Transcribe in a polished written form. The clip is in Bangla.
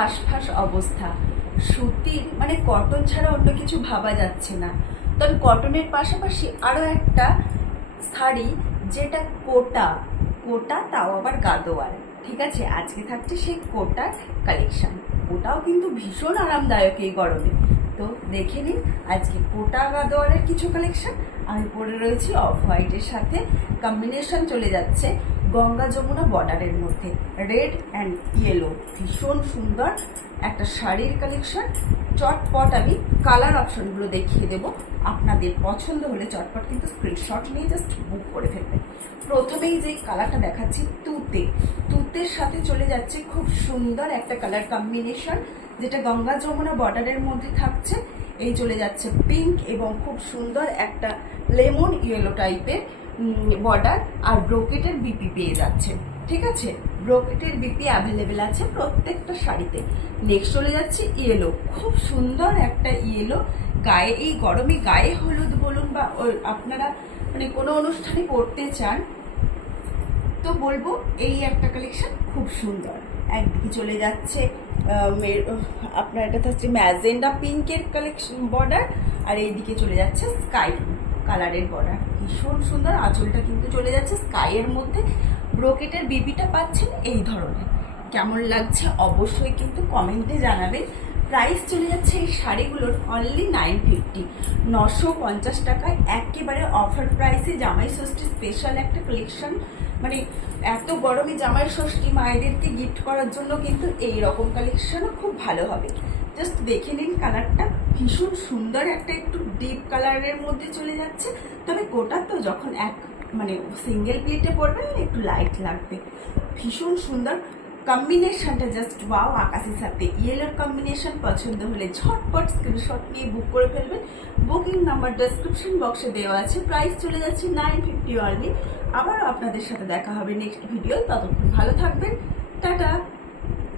হাঁসফাঁস অবস্থা। সুতির মানে কটন ছাড়া অন্য কিছু ভাবা যাচ্ছে না। তবে কটনের পাশাপাশি আরও একটা শাড়ি, যেটা কোটা কোটা, তাও আবার গাদোয়াল। ঠিক আছে, আজকে থাকছে সেই কোটার কালেকশন। ওটাও কিন্তু ভীষণ আরামদায়ক এই গরমে। তো দেখে নিন আজকে কোটা গাদোয়ালের কিছু কালেকশন। আমি পরে রয়েছি অফ হোয়াইটের সাথে, কম্বিনেশন চলে যাচ্ছে গঙ্গা যমুনা বর্ডারের মধ্যে, রেড অ্যান্ড ইয়েলো। ভীষণ সুন্দর একটা শাড়ির কালেকশন। চটপট আমি কালার অপশনগুলো দেখিয়ে দেবো, আপনাদের পছন্দ হলে চটপট কিন্তু স্ক্রিনশট নিয়ে জাস্ট বুক করে ফেলবেন। প্রথমেই যে কালারটা দেখাচ্ছি তুতের সাথে চলে যাচ্ছে খুব সুন্দর একটা কালার কম্বিনেশন, যেটা গঙ্গা যমুনা বর্ডারের মধ্যে থাকছে। এই চলে যাচ্ছে পিঙ্ক এবং খুব সুন্দর একটা লেমন ইয়েলো টাইপের বর্ডার, আর ব্রোকেটের বিপি পেয়ে যাচ্ছে। ঠিক আছে, ব্রোকেটের বিপি অ্যাভেলেবেল আছে প্রত্যেকটা শাড়িতে। নেক্সট চলে যাচ্ছে ইয়েলো, খুব সুন্দর একটা ইয়েলো। গায়ে এই গরমে গায়ে হলুদ বলুন বা আপনারা মানে কোনো অনুষ্ঠানে পরতে চান তো বলবো এই একটা কালেকশন খুব সুন্দর। একদিকে চলে যাচ্ছে আপনার কাছে হচ্ছে ম্যাজেন্ডা পিঙ্কের কালেকশন বর্ডার, আর এইদিকে চলে যাচ্ছে স্কাই কালারের বর্ডার। ভীষণ সুন্দর, আঁচলটা কিন্তু চলে যাচ্ছে স্কাইয়ের মধ্যে। ব্রোকেটের বিবিটা পাচ্ছেন এই ধরনের। কেমন লাগছে অবশ্যই কিন্তু কমেন্টে জানাবেন। প্রাইস চলে যাচ্ছে এই শাড়িগুলোর অনলি 950, 950 টাকায় একেবারে অফার প্রাইসে। জামাই ষষ্ঠী স্পেশাল একটা কালেকশন, মানে এত গরমে জামাই ষষ্ঠী মায়েদেরকে গিফট করার জন্য কিন্তু এই রকম কালেকশনও খুব ভালো হবে। জাস্ট দেখে নিন কালারটা, ভীষণ সুন্দর একটা একটু ডিপ কালারের মধ্যে চলে যাচ্ছে। তবে কোটা তো যখন মানে সিঙ্গেল প্লেটে পড়বেন একটু লাইট লাগবে। ভীষণ সুন্দর কম্বিনেশনটা, জাস্ট ওয়াও। আকাশের সাথে ইয়েলোর কম্বিনেশন পছন্দ হলে ঝটপট স্ক্রিনশট নিয়ে বুক করে ফেলবেন। বুকিং নাম্বার ডেসক্রিপশন বক্সে দেওয়া আছে। প্রাইস চলে যাচ্ছে 950 অনলি। আবারও আপনাদের সাথে দেখা হবে নেক্সট ভিডিও। ততক্ষণ ভালো থাকবেন, টাটা।